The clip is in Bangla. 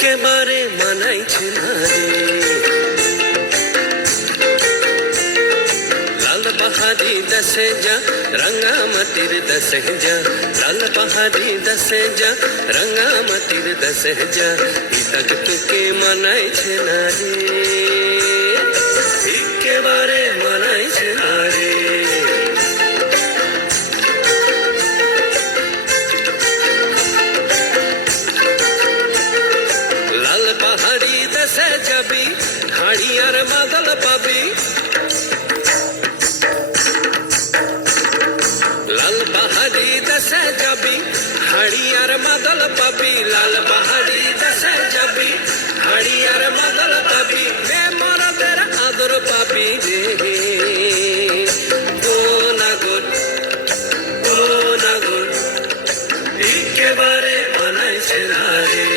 একেবারে মানাইছে না রে। লাল পাহাড়ি দেশে যা রাঙা মাটির দেশে যা, লাল পাহাড়ি দেশে যা রাঙা মাটির দেশে যা, ইতাক তোকে মানাইছে না রে, একেবারে মানাইছে না রে। লাল পাহাড়ি দেশে যাবি হাড়ি আর মাদল পাবি, লাল পাহাড়ি দেশে যাবি হাড়ি আর মাদল পাবি, লাল পাহাড়ি দেশে যাবি হাড়ি আর মাদল পাবি, মরদের আদর পাবি রে। ও নাগর ও নাগর একেবারে মানাইছে না রে।